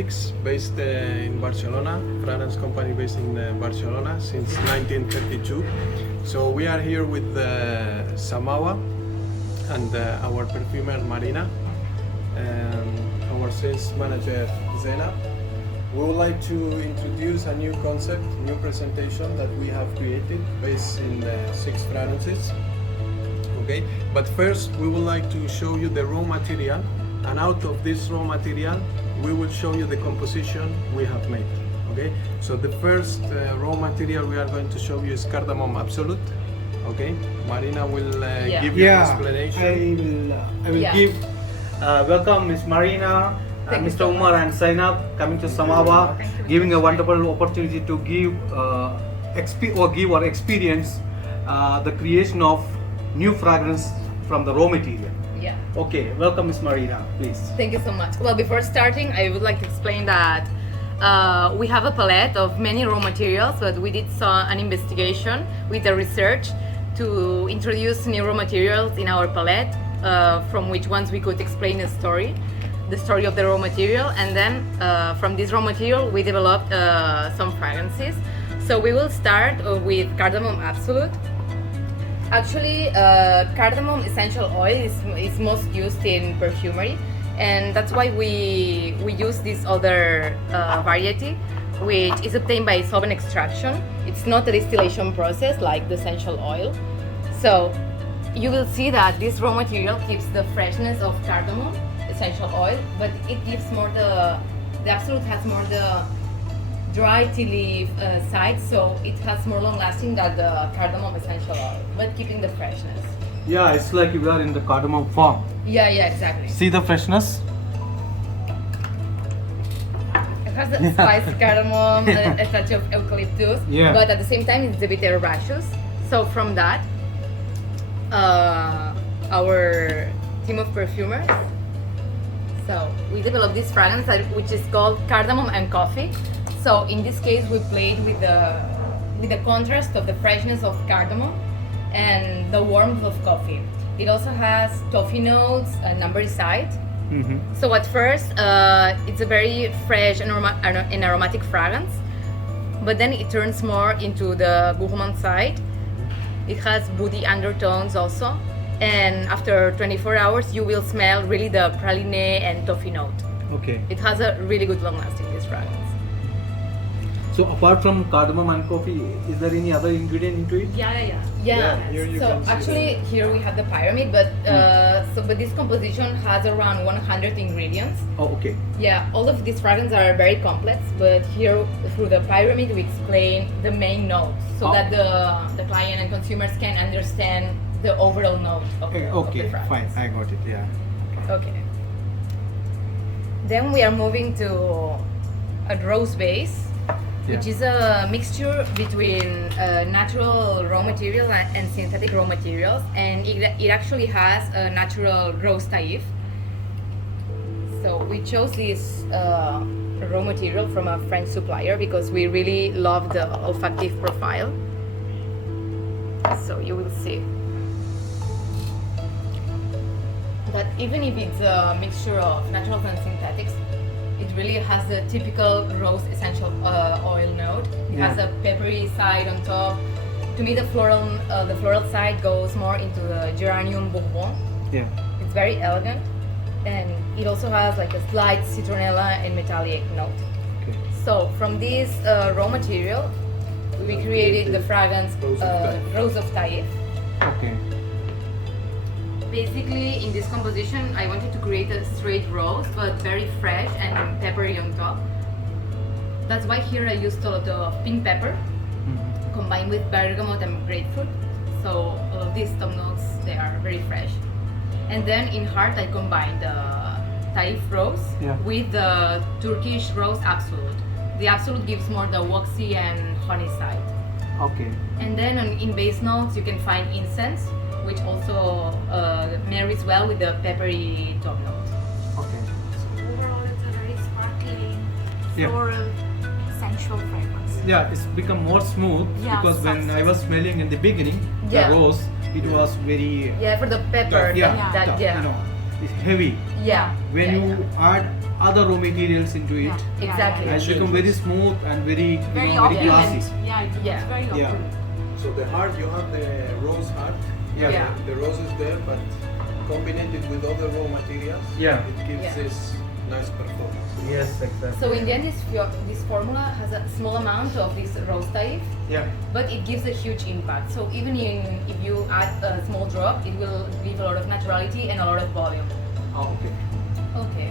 Synthetics, based in Barcelona, fragrance company based in Barcelona since 1932. So we are here with Samawa and our perfumer Marina, our sales manager Zena. We would like to introduce a new concept, new presentation that we have created based in 6 fragrances. Okay, but first we would like to show you the raw material, and out of this raw material we will show you the composition we have made. Okay, so the first raw material we are going to show you is Cardamom Absolute. Okay, Marina will give you an explanation. I will give welcome Miss Marina and Mr. Umar and Zainab coming to Samawa, giving a wonderful opportunity to give or experience the creation of new fragrance from the raw material. Yeah. Okay, welcome Miss Marina, please. Thank you so much. Well, before starting, I would like to explain that we have a palette of many raw materials, but we did an investigation with the research to introduce new raw materials in our palette, from which ones we could explain the story of the raw material, and then from this raw material we developed some fragrances. So we will start with Cardamom Absolute. Actually, cardamom essential oil is most used in perfumery, and that's why we use this other variety, which is obtained by solvent extraction. It's not a distillation process like the essential oil. So you will see that this raw material keeps the freshness of cardamom essential oil, but it gives more the Absolute has more the dry tea leaf side, so it has more long lasting than the cardamom essential oil, but keeping the freshness. Yeah, it's like you are in the cardamom farm. Yeah, exactly. See the freshness? It has the spice cardamom, a touch of eucalyptus, but at the same time it's a bit herbaceous. So from that, our team of perfumers, so we developed this fragrance which is called Cardamom and Coffee. So in this case, we played with the contrast of the freshness of cardamom and the warmth of coffee. It also has toffee notes and ambery side. Mm-hmm. So at first, it's a very fresh and aromatic fragrance, but then it turns more into the gourmand side. It has woody undertones also, and after 24 hours, you will smell really the praline and toffee note. Okay. It has a really good long-lasting, this fragrance. So apart from cardamom and coffee, is there any other ingredient into it? Yeah. Here you So can see actually, here we have the pyramid, but but this composition has around 100 ingredients. Oh, okay. Yeah, all of these fragrances are very complex, but here through the pyramid we explain the main notes so that the client and consumers can understand the overall note of the fragrance. Fine, I got it. Yeah. Okay. Then we are moving to a rose base, which is a mixture between natural raw material and synthetic raw materials, and it actually has a natural rose taif. So we chose this raw material from a French supplier because we really love the olfactive profile. So you will see that even if it's a mixture of naturals and synthetics, it really has the typical rose essential oil note. It has a peppery side on top. To me, the floral side goes more into the geranium bourbon. Yeah. It's very elegant, and it also has like a slight citronella and metallic note. Okay. So from this raw material, we created the fragrance Rose of Taif. Okay. Basically, in this composition, I wanted to create a straight rose, but very fresh and peppery on top. That's why here I used a lot of pink pepper, combined with bergamot and grapefruit. So all of these top notes, they are very fresh. And then in heart, I combined the Taif rose with the Turkish rose Absolute. The Absolute gives more the waxy and honey side. Okay. And then in base notes, you can find incense, which also marries well with the peppery top note. Okay. So overall, it's a very sparkling, floral, sensual fragrance. Yeah, it's become more smooth because when I was smelling in the beginning, the rose, it was very for the pepper. you know, it's heavy. Yeah. When you add other raw materials into it. Exactly. And become very smooth and very Very very opulent. classy. Yeah, it Yeah. looks very Yeah. opulent. So the heart, you have the rose heart. Yeah. Yeah. The rose is there, but combined with other raw materials, Yeah. it gives Yeah. this nice performance. Yes, exactly. So in the end, this formula has a small amount of this rose type, Yeah. but it gives a huge impact. So even if you add a small drop, it will give a lot of naturality and a lot of volume. Oh, okay. Okay.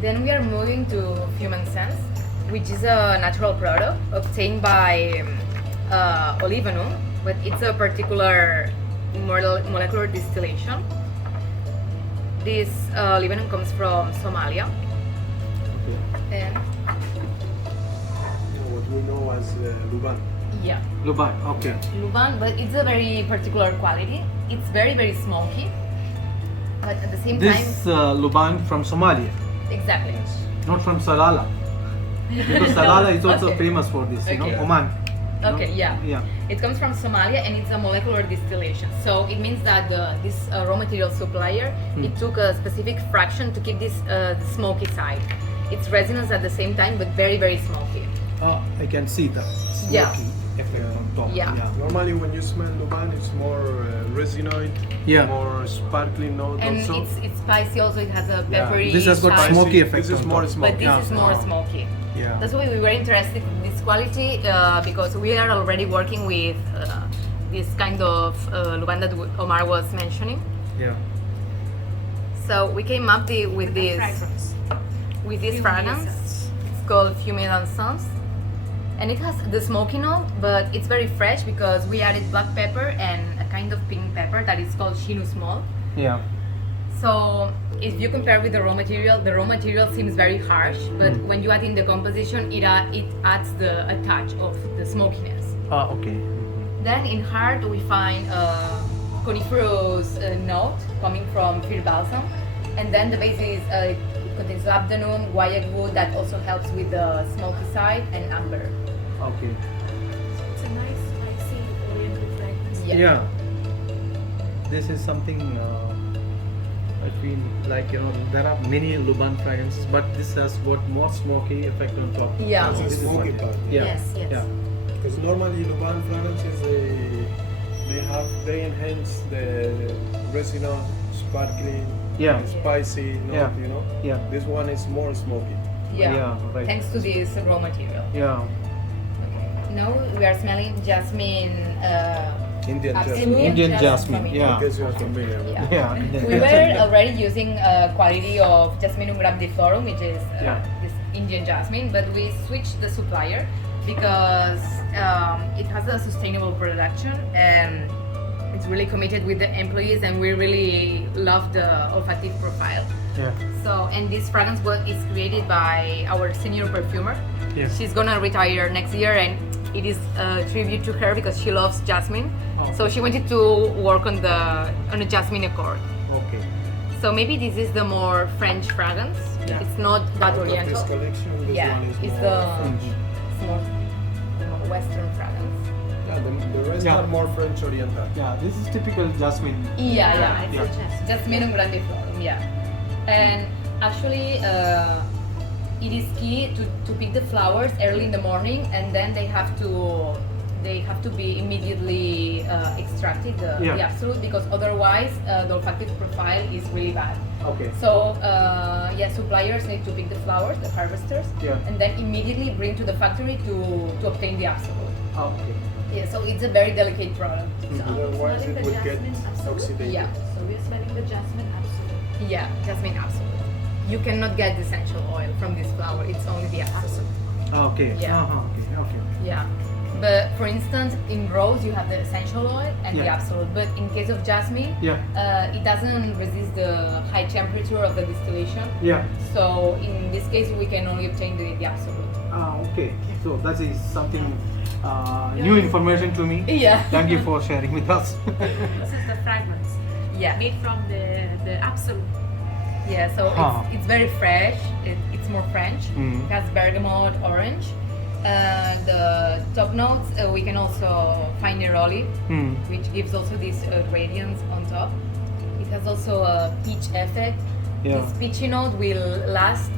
Then we are moving to incense, which is a natural product obtained by Labdanum, but it's a particular molecular distillation. This Labdanum comes from Somalia, Okay. and What we know as Luban. yeah, Luban. Okay. Luban, but it's a very particular quality. It's very smoky, but at the same time, This Luban from Somalia, exactly. not from Salala. Because Salala is also Okay. famous for this, you know, Okay. Oman. you know? Okay, yeah. Yeah. It comes from Somalia and it's a molecular distillation. So it means that this raw material supplier, it took a specific fraction to keep this the smoky side. It's resinous at the same time, but very smoky. I can see the smoky Yeah. effect on top. Yeah. Normally, when you smell Luban, it's more resinoid, Yeah. more sparkling note And also. it's spicy also, it has a Yeah. peppery This has got side, smoky effect This is on more top. smoky. but this Yeah. is more smoky. Yeah. That's why we were interested in this quality because we are already working with this kind of Luban that Omar was mentioning. Yeah. So we came up with this Fragrance. with this fragrance. It's called Fumé d'Encens. And it has the smoky note, but it's very fresh because we added black pepper and a kind of pink pepper that is called Chinu Small. Yeah. So if you compare with the raw material seems very harsh, but when you add in the composition, it adds a touch of the smokiness. Ah, okay. Then in heart we find a coniferous note coming from fir balsam, and then the base is it contains labdanum, guaiac wood that also helps with the smoky side, and amber. Okay. It's a nice, spicy, oriental fragrance. Yeah. This is something I feel like, you know, there are many Luban fragrances, but this has got more smoky effect on top. Yeah. That's the This is smoky what- part. Yeah. Yes, yes. Yeah. Because normally Luban fragrances, they enhance the resinous, sparkling, Yeah. spicy note, Yeah. you know. Yeah. This one is more smoky. Yeah. Right. Thanks to this raw material. Yeah. Now we are smelling jasmine. Indian Absolute. jasmine. Indian Jasmine jasmine. from Yeah. In case you are familiar with Yeah. it. Yeah. Indian We jasmine. were already using quality of Jasminum grandiflorum, which is Yeah. this Indian jasmine, but we switched the supplier because it has a sustainable production and it's really committed with the employees, and we really love the olfactive profile. Yeah. So, and this fragrance is created by our senior perfumer. Yeah. She's gonna retire next year, and it is a tribute to her because she loves jasmine. Oh. So she wanted to work on a jasmine accord. Okay. So maybe this is the more French fragrance. Yeah. It's not that Out of this oriental. collection, this Yeah, one is it's more the- French. It's more Western fragrance. Yeah, the rest Yeah. are more French oriental. Yeah. This is typical jasmine. Yeah. It's Yeah. a jasmine. Jasminum grandiflorum, yeah. And actually, it is key to pick the flowers early in the morning, and then they have to be immediately extracted, the Yeah. absolute, because otherwise the olfactive profile is really bad. Okay. So suppliers need to pick the flowers, the harvesters, Yeah. and then immediately bring to the factory to obtain the absolute. Ah, okay. Yeah, so it's a very delicate product. So Otherwise, smelling it the will get jasmine absolute? oxidated. Yeah. So we're smelling the jasmine absolute. Yeah, jasmine absolute. You cannot get the essential oil from this flower. It's only the absolute. Ah, okay. Yeah. Uh-huh. Okay. Okay. Yeah. But for instance, in rose you have the essential oil and the Yeah. absolute. But in case of jasmine, Yeah. it doesn't resist the high temperature of the distillation. Yeah. So in this case, we can only obtain the absolute. Ah, okay. So that is something new information to me. Yeah. Thank you for sharing with us. This is the fragrance Yeah. made from the absolute. Yeah. So Huh. it's very fresh. It's more French. Mm. It has bergamot, orange. The top notes we can also find neroli, Hmm. which gives also this radiance on top. It has also a peach effect, Yeah. This peachy note will last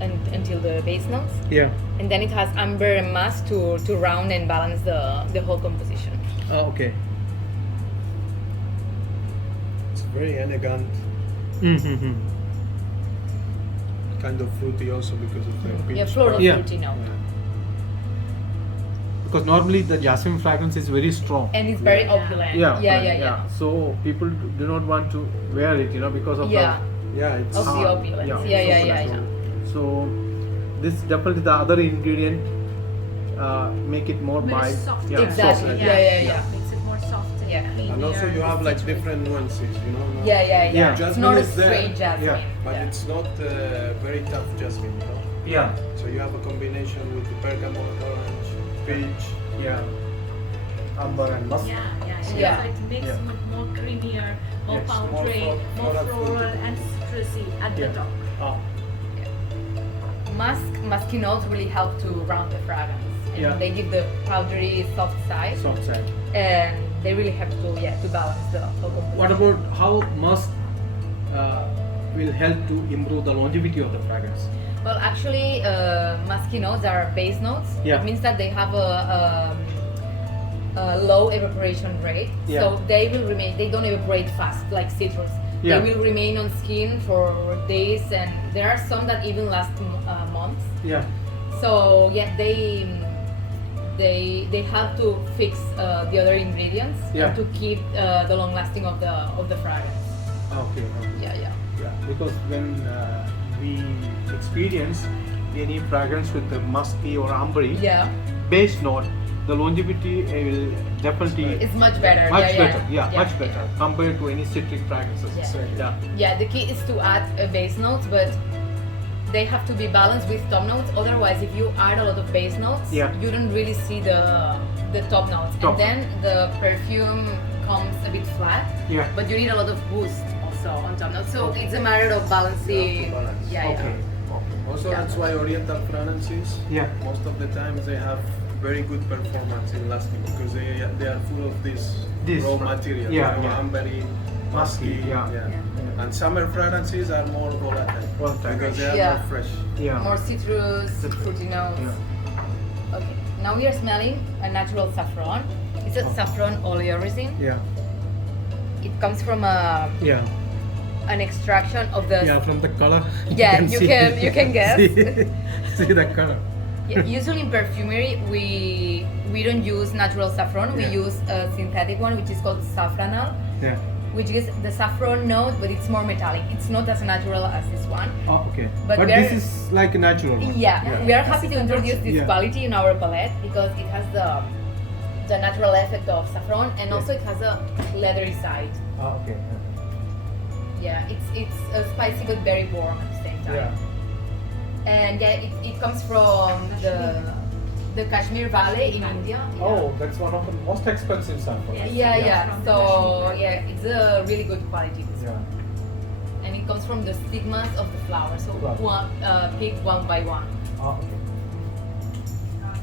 until the base notes, Yeah. and then it has amber and musk to round and balance the whole composition. Okay. It's very elegant, Mm-hmm. kind of fruity also because of the peach. Yeah, floral Yeah. fruity note, Because normally the jasmine fragrance is very strong. and it's very Yeah. opulent. Yeah, yeah. So people do not want to wear it, because of Yeah. Yeah, it's Of the opulence. Yeah. So this definitely the other ingredient make it more Very mild. soft. Yeah, Exactly. soft. Yeah. Makes it more soft and Yeah. creamier. and also you have like It's rich. different nuances, no? Yeah. Yeah. It's Jasmine not a is there. straight jasmine. Yeah. But Yeah. it's not very tough jasmine, Yeah. So you have a combination with the bergamot, orange, peach. Yeah. Amber and musk. Yeah. Yeah. So it makes Yeah. it more creamier, more Yes. powdery, More more floral floral fruity. and citrusy at the Yeah. top. Musky notes really help to round the fragrance. And Yeah. they give the powdery soft side, Soft side. and they really help to balance the whole composition. What about how musk will help to improve the longevity of the fragrance? Well, actually, musky notes are base notes. Yeah. It means that they have a low evaporation rate, Yeah. so they will remain. They don't evaporate fast like citrus. Yeah. They will remain on skin for days, and there are some that even last months. Yeah. So yeah, they have to fix the other ingredients Yeah. and to keep the long lasting of the fragrance. Okay. Yeah. Yeah, because when we experience any fragrance with the musky or ambery Yeah, base note, the longevity will definitely it's much better. much yeah, better. Yeah, much better compared to any citric fragrances. Yeah. Yeah. Yeah, the key is to add base notes, but they have to be balanced with top notes. Otherwise, if you add a lot of base notes, Yeah. you don't really see the top notes, Top. and then the perfume comes a bit flat. Yeah. But you need a lot of boost also on top notes. So Okay. it's a matter of balancing. You have to balance. Yeah. Okay. Also, Yeah. that's why Oriental fragrances, Yeah. most of the times they have very good performance in lasting because they are full of this raw material, yeah, you know, yeah. ambery, Musky, musky, yeah. And summer fragrances are more volatile Volatile. because they are Yeah. more fresh. Yeah. More citrus, Citrus. fruity notes. Yeah. Okay. Now we are smelling a natural saffron. It's a Oh. saffron oleoresin. Yeah. It comes from Yeah. an extraction of the. Yeah. From the color. Yeah, you see- can guess. see the color. Yeah, usually in perfumery, we don't use natural saffron. We Yeah. use a synthetic one, which is called saffronal, Yeah. which gives the saffron note, but it's more metallic. It's not as natural as this one. Oh, okay. But But we are- this is like a natural one. Yeah, we are happy to introduce this Yeah. quality in our palette because it has the natural effect of saffron, and also it has a leathery side. Ah, okay. Yeah, it's spicy but very warm at the same time. Yeah. And yeah, it comes from the Kashmir Valley in India. Yeah. Oh, that's one of the most expensive saffron. Yes. Yeah. From So Kashmir. yeah, it's a really good quality. This one. Yeah. And it comes from the stigmas of the flower. So Flower. picked one by one. Ah, okay.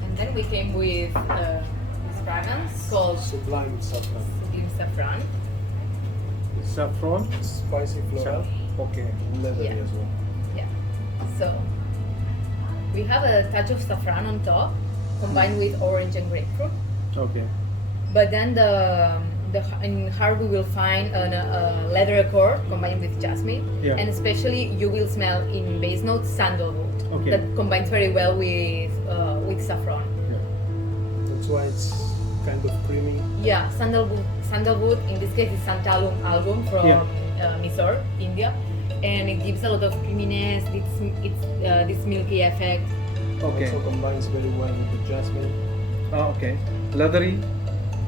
And then we came with this fragrance called Sublime saffron, Sublime Saffron. Saffron. spicy floral, Okay. leathery Yeah. as well. Yeah. So we have a touch of saffron on top, combined with orange and grapefruit. Okay. But then in heart we will find a leather accord combined with jasmine, Yeah. and especially you will smell in base notes sandalwood. Okay. That combines very well with saffron. That's why it's kind of creamy. Yeah, sandalwood. In this case, is Santalum album from Yeah. Mysore, India, and it gives a lot of creaminess. It's this milky effect. Okay. Also combines very well with the jasmine. Ah, okay. Leathery.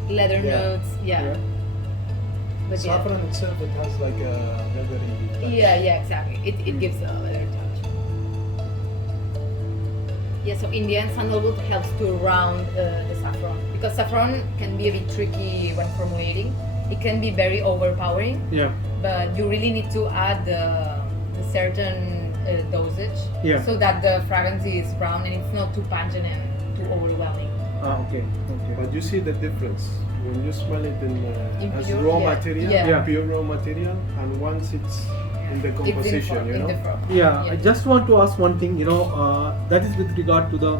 Leather Yeah. notes. Yeah. But yeah. Saffron itself, it has like a leathery touch. Yeah, exactly. It gives a leather touch. Yeah, so in the end, sandalwood helps to round the saffron because saffron can be a bit tricky when formulating. It can be very overpowering, Yeah. but you really need to add the certain dosage Yeah. so that the fragrance is round and it's not too pungent and too overwhelming. Ah, okay. Okay. But you see the difference when you smell it In as pure, raw yeah. material, Yeah. Yeah. pure raw material, and once it's in the It's composition, you in know. the form. Yeah, I just want to ask one thing, that is with regard to the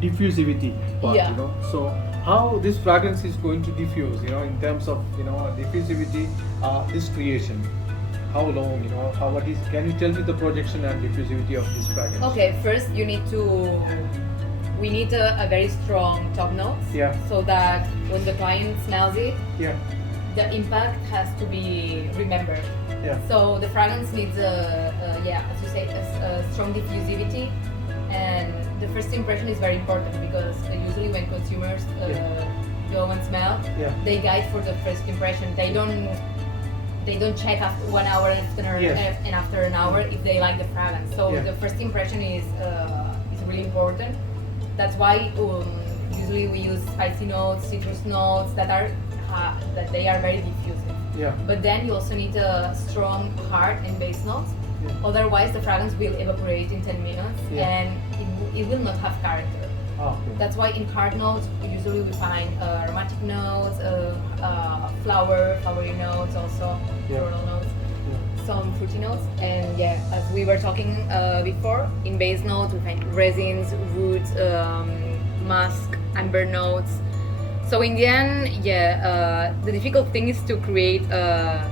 diffusivity part, Yeah. So how this fragrance is going to diffuse, in terms of, diffusivity, this creation. How long, what is, can you tell me the projection and diffusivity of this fragrance? Okay, first we need a very strong top notes. Yeah. So that when the client smells it, Yeah, the impact has to be remembered. yeah, So the fragrance needs as you say, a strong diffusivity, and the first impression is very important because usually when consumers go and smell, yeah. they guide for the first impression. They don't check after 1 hour Yes. and after an hour if they like the fragrance. So Yeah. the first impression is really important. That's why usually we use spicy notes, citrus notes that they are very diffusive. Yeah. But then you also need a strong heart and base notes. Yeah. Otherwise, the fragrance will evaporate in 10 minutes Yeah. and it will not have character. Okay. That's why in card notes, usually we find aromatic notes, flowery notes also, Yeah. floral notes, Yeah. some fruity notes. And as we were talking before, in base notes we find resins, roots, musk, amber notes. So in the end, the difficult thing is to create a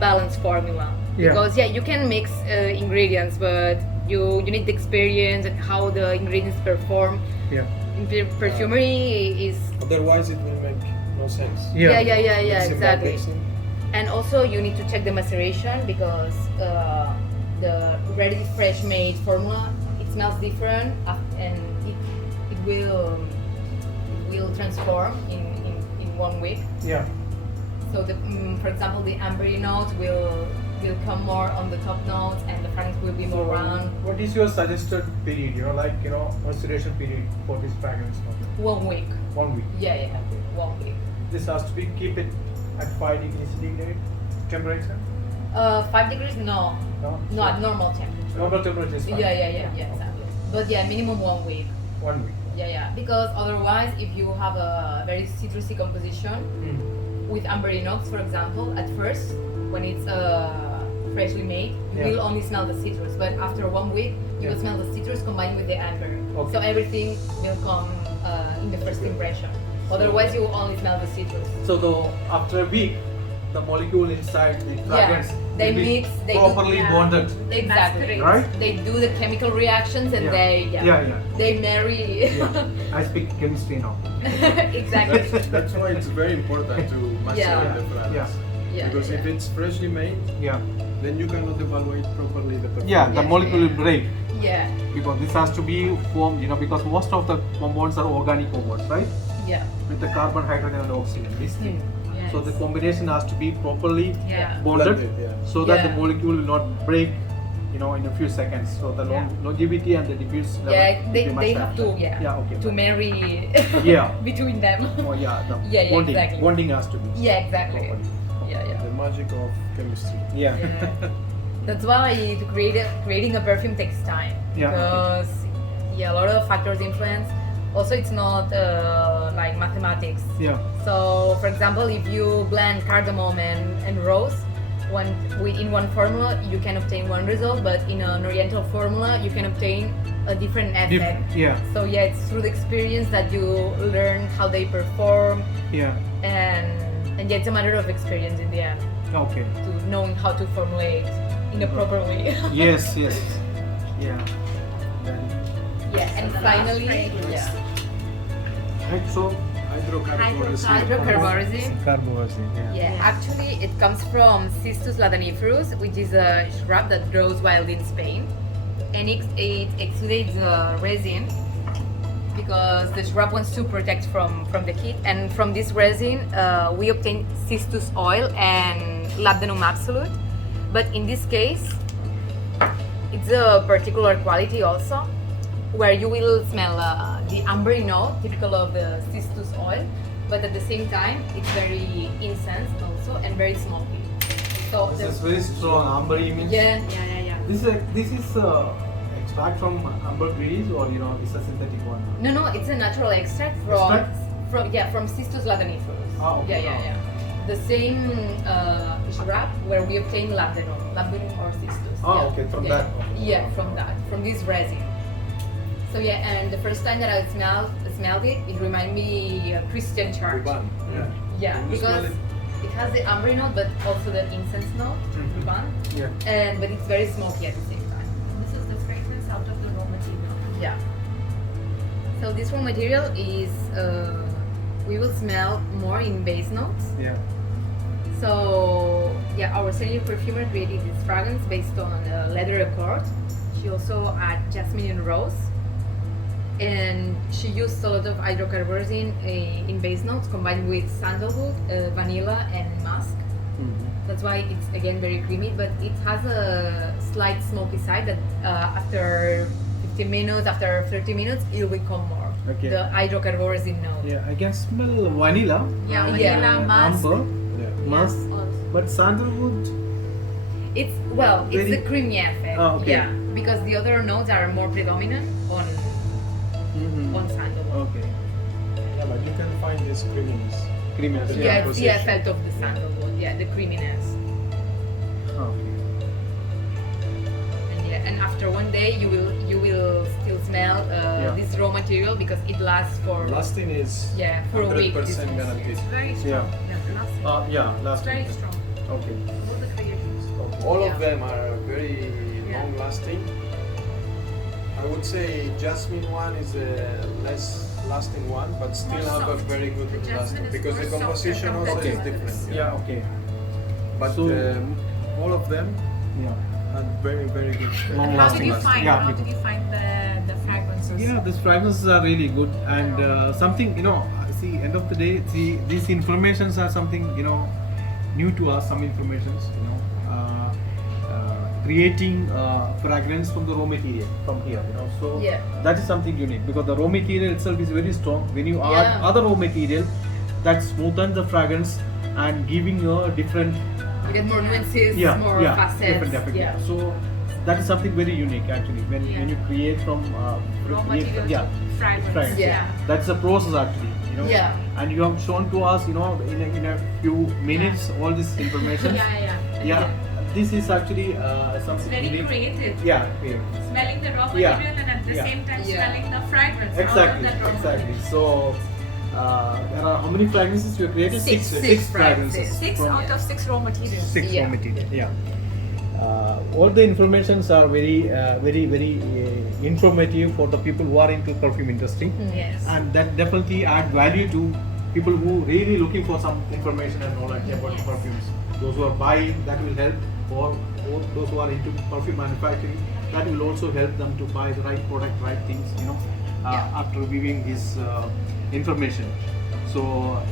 balanced formula. Yeah. Because you can mix ingredients, but you need the experience and how the ingredients perform. Yeah. In perfumery is Otherwise, it will make no sense. Yeah. yeah, Mixing by exactly. mixing. And also you need to check the maceration because the ready fresh made formula, it smells different and it will transform in 1 week. Yeah. So for example, the ambery notes will come more on the top notes and the fragrance will be more round. What is your suggested period? Maceration period for this fragrance? 1 week. 1 week. Yeah, 1 week. This has to be keep it at 5 degrees centigrade temperature. 5 degrees? No, No. at normal temperature. Normal temperature is fine. Yeah, exactly. But minimum 1 week. 1 week. Yeah, because otherwise, if you have a very citrusy composition with ambery notes, for example, at first when it's freshly made, you Yeah. will only smell the citrus. But after 1 week, you will Yeah. smell the citrus combined with the amber. Okay. So everything will come in the first impression. Otherwise, you will only smell the citrus. So after a week, the molecule inside the fragrance they will be mix, they do- properly bonded. Exactly. great. Right? They do the chemical reactions and Yeah. they marry. Yeah. I speak chemistry now. Exactly. That's why it's very important to macerate Yeah. the fragrance. Yeah, Because if yeah. it's freshly made, Yeah. then you cannot evaluate properly the perfume. Yeah, the Yeah. molecule will break Yeah, because this has to be formed, because most of the compounds are organic compounds, right? yeah. With the carbon, hydrogen, and oxygen. This thing. Yes. So the combination has to be properly Yeah. bonded, Blended, yeah. so that the Yeah. molecule will not break, in a few seconds. So the longevity and the diffuse level Yeah, will they be much have higher. to Yeah, okay. to marry Yeah. between them. Oh yeah, the Yeah, bonding, exactly. bonding has to be Yeah, exactly. properly. Yeah. The magic of chemistry. Yeah. Yeah. That's why to creating a perfume takes time Yeah, okay. because a lot of factors influence. Also, it's not like mathematics. Yeah. So, for example, if you blend cardamom and rose, in one formula, you can obtain one result, but in an oriental formula, you can obtain a different effect. Yeah. So it's through the experience that you learn how they perform, Yeah. and it's a matter of experience in the end Okay. to knowing how to formulate in a proper way. Yes. Yes. Yeah. Then, Yeah, and the last finally, fragrance. right. So hydrocarbon. carbohydrate. Yeah, actually it comes from Cistus ladaniferus, which is a shrub that grows wild in Spain, and it exudates resin because the shrub wants to protect from the heat. And from this resin, we obtain Cistus oil and Labdanum absolute. But in this case, it's a particular quality also, where you will smell the ambery note typical of the Cistus oil, but at the same time it's very incense also and very smoky. So This is the- very strong ambery means. yeah, This is extract from ambergris or it's a synthetic one. no, it's a natural extract from Extract? from Cistus ladaniferus. Ah, okay. Yeah. the same shrub where we obtain labdanum or cistus. Oh, okay, from that. Yeah, from this resin. So yeah, and the first time that I smelled it, it reminded me Christian church. Ruban, yeah. Yeah, You smell because it has the amber note, but also the incense note, Ruban. Yeah. But it's very smoky at the same time. This is the fragrance out of the raw material. Yeah. So this raw material is we will smell more in base notes. Yeah. So yeah, our senior perfumer created this fragrance based on leather accord. She also added jasmine and rose, and she used a lot of hydrocarbons in base notes combined with sandalwood, vanilla, and musk. That's why it's again very creamy, but it has a slight smoky side that after 15 minutes, after 30 minutes, it will come more. Okay. The hydrocarbons in note. Yeah, I can smell vanilla. Yeah, Yeah. vanilla, musk. Amber, Yeah. musk, Also. but sandalwood. It's it's Very- the creamy effect. Oh, okay. Yeah, because the other notes are more predominant on sandalwood. Okay. Yeah, but you can find this creaminess. Creaminess. Yeah. Yeah, it's the position. effect of the sandalwood. Yeah, the creaminess. Okay. And yeah, and after one day, you will still smell this raw material because it lasts for Lasting is for a week. 100% guaranteed. It's very strong. Yeah. Lasting. Yeah, It's last very week. strong. Okay. All the creations. All Yeah. of them are very Yeah. long lasting. I would say Jasmine one is the less lasting one, but still More have a soft. very good The Jasmine lasting is because more the softer composition compared also to is others. different. Yeah, okay. But So- all of them Yeah. had very good. Long How lasting. did you find? Yeah. How did you find the fragrances? Yeah, these fragrances are really good, and something see, end of the day, see, these informations are something new to us. Some informations, creating fragrance from the raw material from here, So Yeah. that is something unique because the raw material itself is very strong. When you add Yeah. other raw material, that smoothens the fragrance and giving you a different You get more nuances, more facets. different effect. Yeah. So that is something very unique actually. When you create from Raw create- material yeah, to fragrance. fragrance. Yeah. That's a process actually. Yeah. And you have shown to us, in a few minutes, all this information. Yeah. This is actually It's something very unique. creative. Yeah, yeah. Smelling the raw Yeah. material and at the Yeah. same time Yeah. smelling the fragrance Exactly, out of that raw exactly. material. So there are how many fragrances you have created? Six Six fragrances. Six from- out of 6 raw materials. Six Yeah. raw material. Yeah. All the informations are very informative for the people who are into perfume industry, Yes. and that definitely add value to people who really looking for some information and knowledge about Yes. perfumes. Those who are buying, that will help, or those who are into perfume manufacturing, that will also help them to buy the right product, right things, Yeah. after viewing this information. So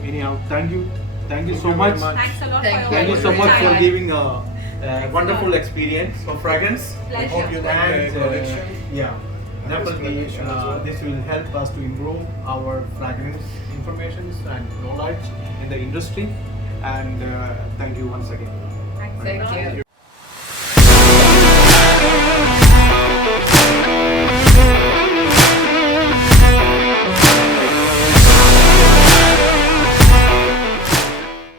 anyhow, thank you so Thank you very much. much. Thanks a lot Thank for you. your Thank you so Very much for nice. giving a Thanks a wonderful lot. experience for fragrance. I hope you Pleasure. like the collection. Yeah, definitely collection as well. this will help us to improve our fragrance informations and knowledge in the industry. And thank you once again. Thanks a Thank lot. you.